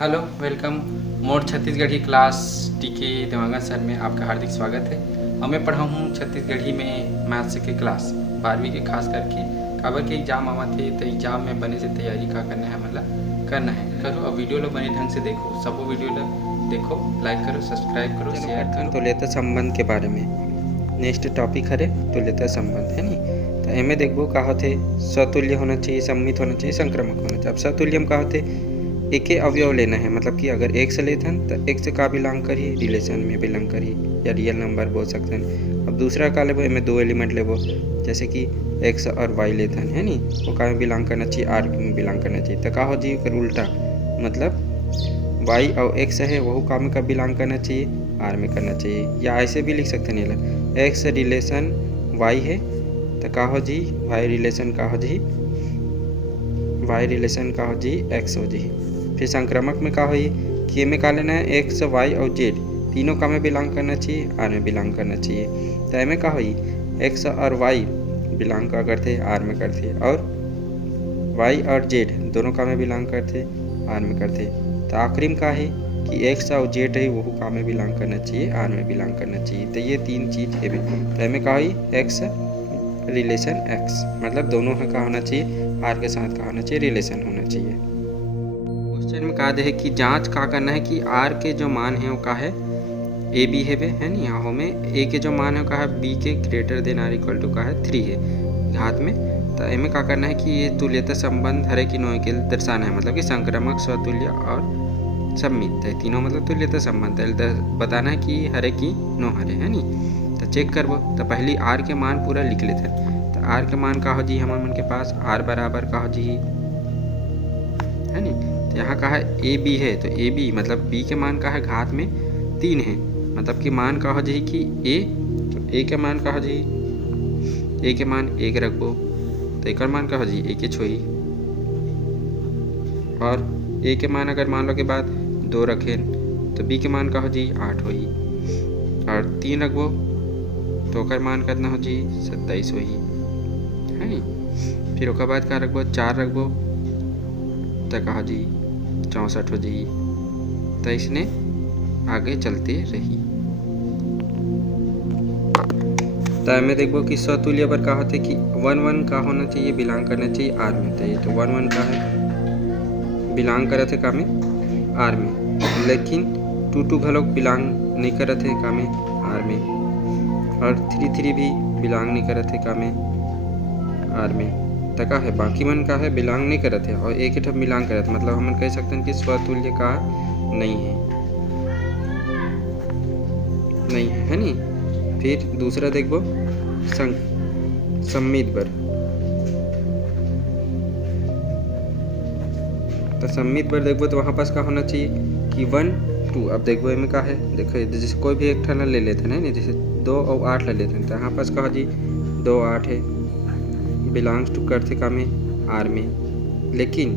Hello welcome मोर Chhattisgarhi class टीके Dewangan sir में आपका हार्दिक स्वागत है। और मैं पढ़ा हूँ छत्तीसगढ़ी में मैथ्स के क्लास 12वीं के खास करके काबर के एग्जाम आवा थे तो एग्जाम में बने से तैयारी का करना है मतलब करना है करो। और वीडियो लो बने ढंग से देखो, सबो वीडियो लो देखो, लाइक करो, सब्सक्राइब करो, शेयर करो। तुल्यता संबंध के बारे में नेक्स्ट टॉपिक हरे तुल्यता संबंध है नी। तो एमे देखबो का होथे स्वतुल्य होना चाहिए, सम्मित होना चाहिए, संक्रमक होना चाहिए। अब स्वतुल्यम का होथे एक के अवयव लेना है, मतलब कि अगर एक से लेथन तो एक से का बिलोंग करी, रिलेशन में बिलोंग करी या रियल नंबर बोल सकते हैं। अब दूसरा का लेबो इनमें दो एलिमेंट लेबो, जैसे कि एक्स और वाई लेथन है नी, वो का में बिलोंग करना चाहिए, आर में बिलोंग करना चाहिए। तो का हो जी कर उल्टा, मतलब वाई और एक्स है वह का में कब बिलोंग करना चाहिए, आर में करना चाहिए। या ऐसे भी लिख सकते हैं एक्स रिलेशन वाई है तो का हो जी वाई रिलेशन का हो जी वाई रिलेशन का हो जी एक्स हो जी। फिर संक्रामक में का हुई कि में का लेना है एक्स वाई और जेड तीनों का में बिलोंग करना चाहिए, आर में बिलोंग करना चाहिए। तो में का हुई एक्स और वाई बिलोंग का करते आर में करते, और वाई और जेड दोनों का में बिलोंग करते आर में करते। तो आखिरी में का है कि एक्स और जेड है वो का में बिलोंग करना चाहिए, आर में बिलोंग करना चाहिए। तो ये तीन चीज़ है। तो में का हुई एक्स रिलेशन एक्स, मतलब दोनों का होना चाहिए, आर के साथ का होना चाहिए, रिलेशन होना चाहिए। क्वेश्चन में कहा है कि जांच का करना है कि आर के जो मान है वो का है ए बी है है नी, यहाँ में ए के जो मान है वो का है बी के greater than or equal to का है 3 है घात में। तो इनमें का करना है कि ये तुल्यता संबंध हरे की नो के दर्शाना है, मतलब कि संक्रामक, स्वतुल्य और सम्मित है तीनों, मतलब तुल्यता संबंध है बताना है कि हरे की नो हरे है नी। तो चेक करबो तो पहली आर के मान पूरा लिख लेते हैं। तो आर के मान का हो जी हमारे मन के पास आर बराबर का हो जी है नी। तो यहाँ का है ए बी है, तो ए बी मतलब बी के मान का है घात में 3 है, मतलब कि मान का हो जी कि ए, तो ए के मान का हो जी ए के मान 1 रखबो तो एक मान का हो जी ए के छोई, और ए के मान अगर मान लो के बाद 2 रखें तो बी के मान का हो जी 8 होई, और 3 रखबो तो ओकर मान कितना हो जी 27 होई है नी। फिर ओकर बाद का रखबो 4 रखबो तो कहा जी 64 हो जी। तो इसने आगे चलते रही। तो हमें देखो कि स्वतुल्य पर का होते कि 1 का होना चाहिए, बिलोंग करना चाहिए आर में। तो ये तो 1 का है बिलोंग करे थे का में आर में, लेकिन 2 घलोक बिलोंग नहीं करे थे का में आर में, और 3 भी बिलोंग नहीं करे थे का में आर में। का है बाकी मन का है बिलोंग नहीं करत है, और एक ही बिलोंग करत, मतलब हम कह सकते हैं कि स्वतुल्य का नहीं है नी। फिर दूसरा देखो सम्मित बर, तो सम्मित बर देखो तो वहाँ पास का होना चाहिए कि 1 2। अब देखो इनमें का है, देखो जैसे कोई भी एक ठन ले लेते हैं ना, जैसे 2 और 8 ले लेते हैं, तो यहाँ पास कहा जी 2 8 है बिलोंग्स टू करते का में आर में। लेकिन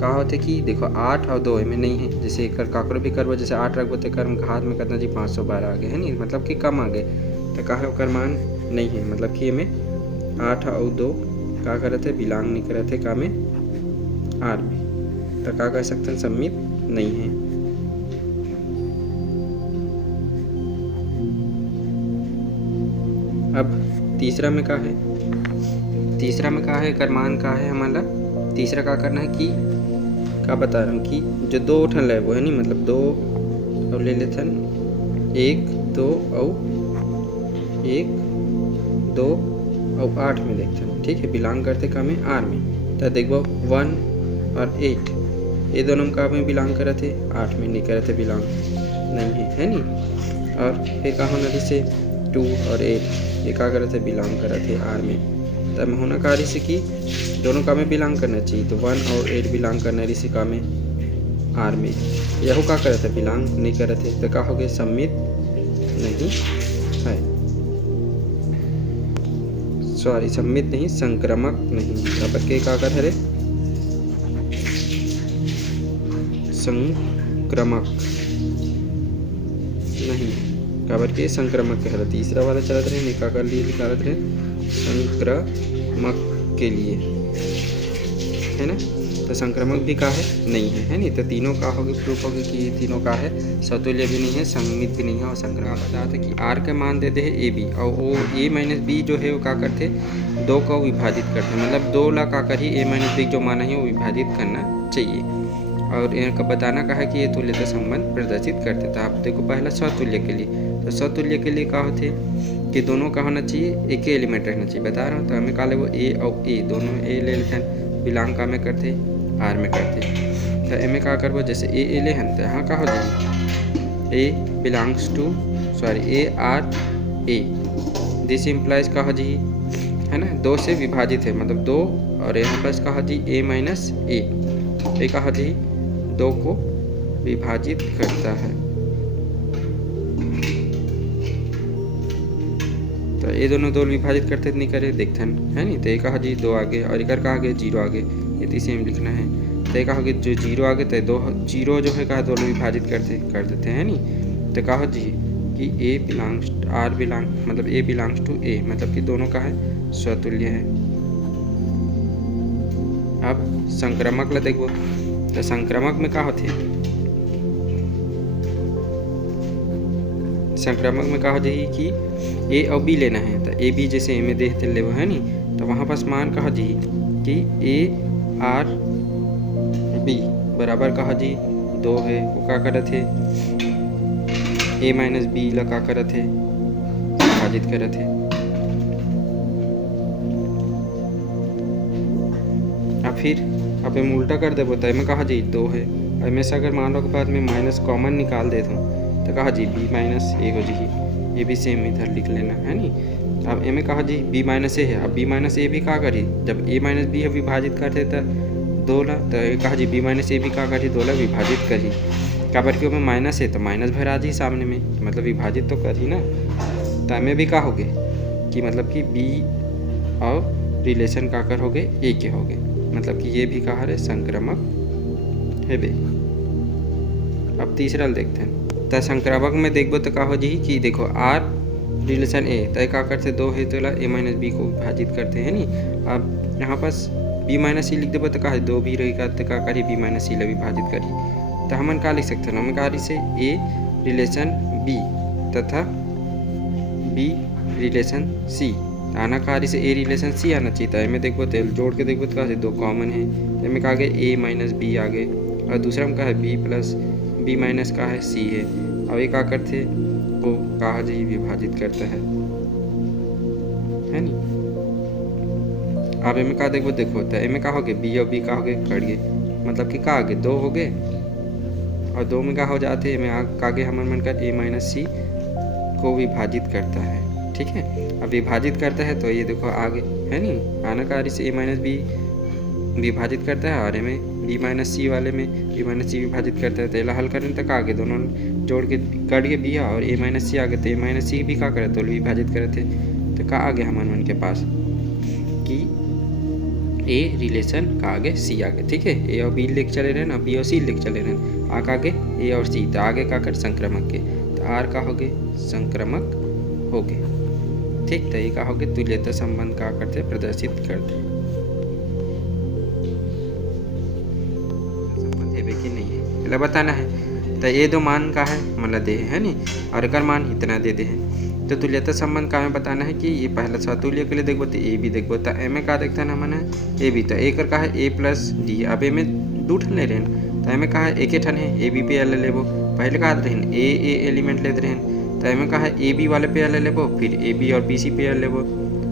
कहा होते कि देखो 8 और 2 में नहीं है, जैसे एक काकरो भी करबो, जैसे 8 रखबो तो कर्म घात में करना जी 512 आ गए है नी, मतलब कि कम आ गए। तो कहा है ओकर मान नहीं है, मतलब कि में 8 और 2 का करते बिलोंग नहीं करते का में आर में। तो का कह सकते हैं सम्मित नहीं है। अब तीसरा में का है, तीसरा में का है करमान का है हमारा। तीसरा का करना है कि का बता रहा हूँ कि जो 2 उठन ले वो है नी, मतलब 2 और ले लेथन 1 2 और 1 2 और 8 में देखथन, ठीक है, बिलोंग करते का में आर में। तो देखो 1 और 8 ये दोनों का में बिलोंग करते, 8 में नहीं करते बिलोंग नहीं है नी। और फिर का होना जैसे 2 और 8 ये का करते बिलोंग करते आर में। तब होना का रिसी की दोनों का में बिलोंग करना चाहिए, तो 1 और 8 बिलोंग करना रिसी का में आर में। यह का करते बिलोंग नहीं करते, तो का हो गए सम्मित नहीं है, सॉरी सम्मित नहीं संक्रामक नहीं। अब के का कर है संक्रामक नहीं, काबर के संक्रामक के हर तीसरा वाला चलत रहे निका कर लिए निकालत रहे संक्रामक के लिए है ना। तो संक्रामक भी का है नहीं है नहीं। तो तीनों का होगी प्रूफ होगी कि ये तीनों का है, समतुल्य भी नहीं है, सममित भी नहीं है और संक्रामक। बता था कि आर के मान देते हैं ए बी और वो ए माइनस बी जो है वो क्या करते दो को विभाजित करते हैं, मतलब 2 ला का कर ही ए माइनस बी जो मान है वो विभाजित करना चाहिए। और इनका बताना का है कि ये तुल्यता संबंध प्रदर्शित करते। तो आप देखो पहला स्वतुल्य के लिए, तो स्वतुल्य के लिए क्या होते कि दोनों का होना चाहिए एक ही एलिमेंट रहना चाहिए, बता रहा हूँ। तो हमें कहा वो ए और ए दोनों ए ले लेते हैं, बिलोंग का में करते आर में करते। तो एम का करबो जैसे ए ले हन तो यहाँ का हो जाएगी A belongs to A R A, this implies का हो जाएगी है ना 2 से विभाजित है, मतलब 2 और यहाँ पर का हो जाएगी ए माइनस ए का हो जाएगी 2 को विभाजित करता है। तो ये दोनों 2 विभाजित करते नहीं करे देखते हैं है नहीं। तो ये कहा जी 2 आगे और इधर कहा गया 0 आगे, ये तो सेम लिखना है। तो ये कहा कि जो 0 आगे तो 2 0 जो है कहा 2 विभाजित कर देते हैं नहीं। तो कहा जी कि ए बिलोंग्स आर बिलोंग मतलब ए बिलोंग्स टू ए, मतलब कि दोनों का है स्वतुल्य है। अब संक्रामक ला देखो, तो संक्रामक में क्या होते संक्रामक में क्या हो जाएगी कि ए और बी लेना है। तो ए बी जैसे ए में देखते ले है नी, तो वहाँ पास मान कहा जी कि ए आर बी बराबर कहा जी 2 है, वो क्या करत है ए माइनस बी ला का करत है विभाजित करत है। अब फिर अब हम उल्टा कर देबो तो में कहा जी 2 है, हमेशा अगर मान लो के बाद में माइनस कॉमन निकाल देता हूँ तो कहा जी बी माइनस ए हो जाएगी, ये भी सेम इधर लिख लेना है नी। अब ए में कहा जी बी माइनस ए है, अब बी माइनस ए भी क्या करी जब ए माइनस बी है विभाजित करते तो 2 ला, तो कहा जी बी माइनस ए भी क्या करी 2 ला विभाजित करी, काबर क्यों में माइनस है तो माइनस भर आ जी सामने में, मतलब विभाजित तो करी ना। तो हमें भी क्या हो गए कि मतलब कि बी और रिलेशन का कर हो गए ए के हो गए, मतलब कि ये भी कहा है संक्रामक है बे। अब तीसरा देखते हैं। तो संक्रामक में देखो तो क्या हो जी कि देखो आर रिलेशन ए तय का करते 2 है तो ए माइनस बी को विभाजित करते हैं नी। अब यहाँ पास बी माइनस सी लिख देबो तो कहा 2 भी रहेगा तो क्या करी बी माइनस सी ला विभाजित करी। तो हमन का लिख सकते हैं, हम कहा से ए रिलेशन बी तथा बी रिलेशन सी, आना कहा से ए रिलेशन सी आना चाहिए। तो में देखो तो जोड़ के देखो तो कहा 2 कॉमन है, तो में कहा गया ए माइनस बी आगे और दूसरा में कहा है बी प्लस बी माइनस का है सी है। अब ये क्या करते वो कहा जी विभाजित करता है नी। अब में कहा देखो तो एम का हो गए बी और बी का हो गए कट गए, मतलब कि का आगे 2 हो गए और 2 में क्या हो जाते हैं में आगे हमारे मन कर ए माइनस सी को विभाजित करता है, ठीक है। अब विभाजित करता है तो ये देखो आगे है नी, आना कार्य से ए माइनस बी विभाजित करता है और ए में बी माइनस सी वाले में बी माइनस सी विभाजित करता है। तो ये हल करने तक आगे दोनों जोड़ के कट के बी और ए माइनस सी आगे, तो ए माइनस सी भी क्या करे तो विभाजित करे थे। तो का आगे हमारे मन के पास कि ए रिलेशन का आगे सी आगे, ठीक है। ए और बी लेके चले रहे ना, बी और सी लेके चले रहे आगे ए और सी, तो आगे का कर संक्रामक के, तो आर का हो गए संक्रामक हो गए, ठीक। तो ये का हो गए तुल्यता संबंध का करते प्रदर्शित करते संबंध है कि नहीं है पहले बताना है। तो ये 2 मान का है मतलब दे है नी, और अगर मान इतना दे दे है तो तुल्यता संबंध का हमें बताना है कि ये पहला स्वतुल्य के लिए देखो तो ए भी देखो, तो ए में का देखता है ना मैंने ए भी, तो ए कर का है ए प्लस डी। अब ए में 2 ठन ले रहे हैं तो एमें का है एक ठन है ए बी पे एल लेबो, पहले का रहन ए एलिमेंट लेते रहन, तो एमें का है ए बी वाले पे एल लेबो, फिर ए बी और बी सी पे एल लेबो,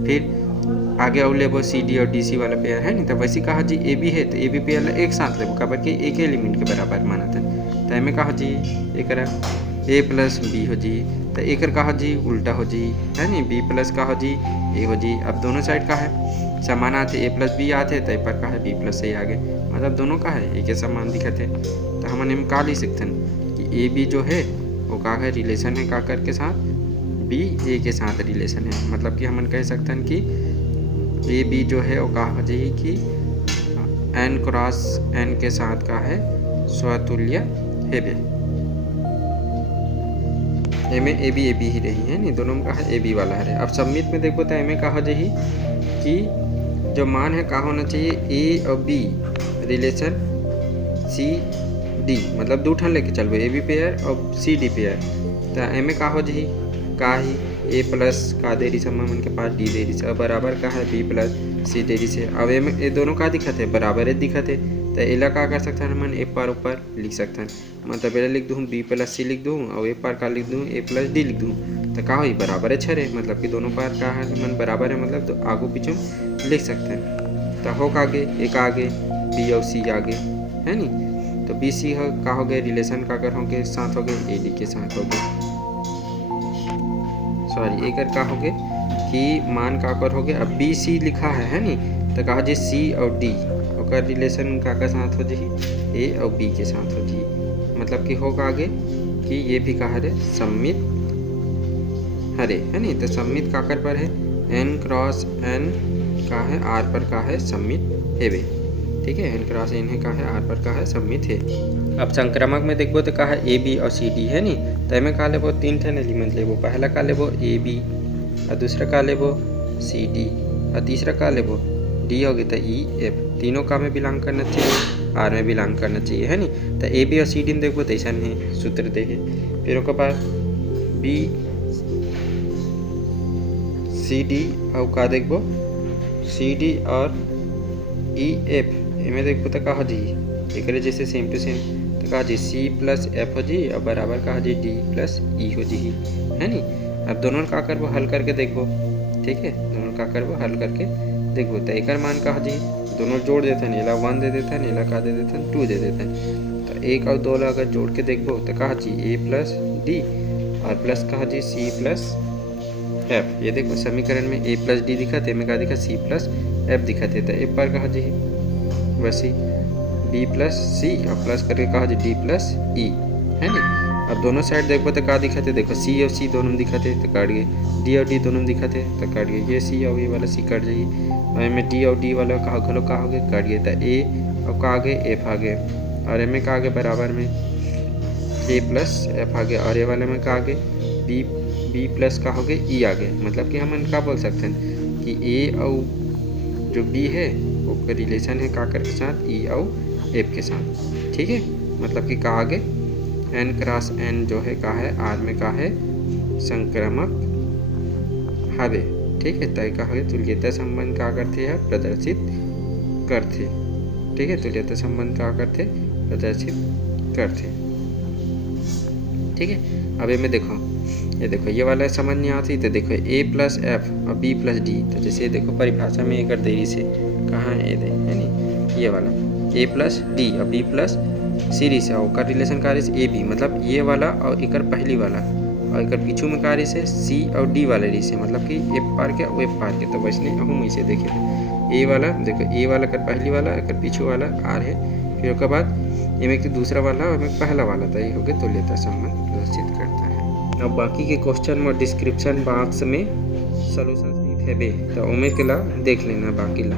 फिर आगे और लेबो सी डी और डी सी वाला पेयर है नहीं। तो वैसे कहा जी ए बी है तो ए बी पे एल एक साथ लेबो, काबर कि एक एलिमेंट के बराबर माना था। तो एमें कहा जी एक ए प्लस बी हो जी, तो एक कहा जी उल्टा हो जी है नहीं, बी प्लस का हो जी ए हो जी। अब दोनों साइड का है समान आते ए प्लस बी आते, तो पर का है बी प्लस ए आगे, मतलब दोनों का है एक समान दिखते। तो हम इनमें का लिख सकते हैं कि ए बी जो है वो का है रिलेशन है काकर के साथ, बी ए के साथ रिलेशन है, मतलब कि हम कह सकते हैं कि ए बी जो है वो कहा जाए कि एन क्रॉस एन के साथ का है स्वतुल्य है बे। ए में ए बी ही रही है नहीं, दोनों में कहा ए बी वाला है। अब सबमिट में देखो तो ए में कहा जाए कि जो मान है कहा होना चाहिए ए और बी रिलेशन सी डी मतलब दो ठन लेके चलबो ए बी पेयर और सी डी पेयर। तो एमे का हो जाही का ही ए प्लस का दे रही मन के पास डी दे रही बराबर का है बी प्लस सी दे रही है। अब एमे ये दोनों का दिखत है बराबर दिखत है। तो एला का कर सकथन हमन ए पार ऊपर लिख सकथन मतलब एला लिख दूँ बी प्लस सी लिख दूँ और ए पार का लिख दूँ ए प्लस डी लिख दूँ। तो का होई बराबर है छरे मतलब कि दोनों पार का है मन बराबर है मतलब तो आगू पीछू लिख सकते हैं। तो हो आगे एक आगे बी और सी आगे है नी। तो बी सी का हो गए रिलेशन का कर होंगे साथ हो गए ए डी के साथ हो गए सॉरी एक का हो गए कि मान का कर हो गए। अब बी सी लिखा है नी। तो कहा जी सी और डी और रिलेशन का साथ हो जाही ए और बी के साथ हो जाही मतलब कि होगा आगे कि ये भी कहा रे सम्मित हरे है नी। तो सम्मित काकर पर है एन क्रॉस एन का है आर पर का है सम्मित है वे ठीक है। एन क्रॉस एन है का है आर पर का है सम्मित है। अब संक्रामक में देखबो तो का है ए बी और सी डी है नी। तो में का लेबो तीन ठन एलिमेंट लेबो पहला का लेबो ए बी और दूसरा का लेबो सी डी और तीसरा का लेबो डी हो गया। तो ई एफ तीनों का में बिलोंग करना चाहिए आर में बिलोंग करना चाहिए है नी। तो ए बी और सी डी में देखबो तो ऐसा है सूत्र दे है। फिर उसके बाद बी सी डी और का देखबो सी डी और ई एफ इमें देखबो तो का हो जी एक जैसे सेम टू सेम। तो कहा जी सी प्लस एफ हो जी और बराबर कहा जी डी प्लस ई हो जी है नी। अब दोनों का करबो हल करके देखबो ठीक है। दोनों का करबो हल करके देखबो तो एक मान कहा जी दोनों जोड़ देते हैं एला 1 दे देते हैं एला का दे देते हैं 2 दे देते हैं। तो एक और दो अगर जोड़ के देखबो तो कहा जी ए प्लस डी और प्लस कहा जी सी प्लस एफ। ये देखो समीकरण में ए प्लस डी दिखा थे में का दिखा सी प्लस एफ दिखा थे। तो ए पर कहा जी वैसी बी प्लस सी और प्लस करके कहा जी डी प्लस ई है नी। अब दोनों साइड देखो तो का दिखा थे देखो सी और सी दोनों दिखा थे तो काट गए डी और डी दोनों दिखा थे तो काट गए ये सी और ये वाला सी कट जाइए और में डी और डी वाला का घलो का हो गए काट गए। तो ए और का आगे एफ आ गए और एम का आगे बराबर में ए प्लस एफ आ गए और ए वाले में का आगे बी बी प्लस का हो गए ई आ गए। मतलब कि हम क्या बोल सकते हैं कि ए और जो बी है वो रिलेशन है काकर के साथ ई और एफ के साथ ठीक है। मतलब कि का आगे एन क्रॉस एन जो है का है आर में का है संक्रामक हवे ठीक है। तय का है तुल्यता संबंध का करते हैं प्रदर्शित करते ठीक है। तुल्यता संबंध का करते प्रदर्शित करते ठीक है। अब ये में देखो ये वाला समझ नहीं आती तो देखो ए प्लस एफ और बी प्लस डी। तो जैसे देखो परिभाषा में एक देरी से कहाँ है ये है नी ये वाला ए प्लस डी और बी प्लस सीरीज है और रिलेशन कार्य से ए बी मतलब ये वाला और एक पहली वाला और एक पीछू में कार्य से सी और डी वाले री से मतलब कि एफ पार के और एफ पार के। तो वैसे हम इसे देखे थे ए वाला देखो ए वाला कर पहली वाला एक पीछू वाला आर है फिर उसके बाद ये में दूसरा वाला और में पहला वाला था ये हो गया तुल्यता संबंध प्रदर्शित करता है। अब बाकी के क्वेश्चन और डिस्क्रिप्शन बॉक्स में सॉल्यूशन थे तो उमें के ला देख लेना बाकी ला।